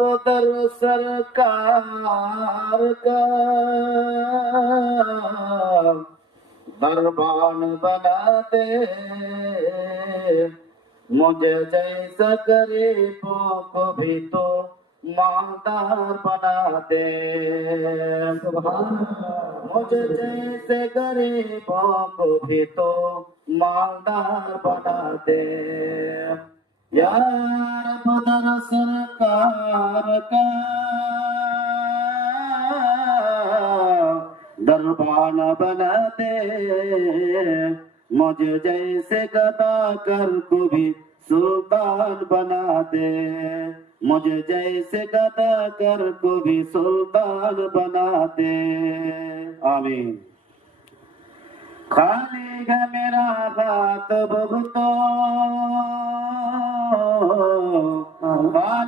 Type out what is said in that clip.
दर सरकार का दरबान बना दे, मुझे जैसा गरीबों को भी तो मालदार बना दे। मुझे जैसे गरीबों को भी तो मालदार बना दे। यार बदर सरकार का दरबान बना दे, मुझे जैसे गदा कर को भी सुल्तान बना दे। मुझे जैसे गदा कर को भी सुल्तान बना दे। आमीन। खाली है मेरा हाथ बहुतो, खाली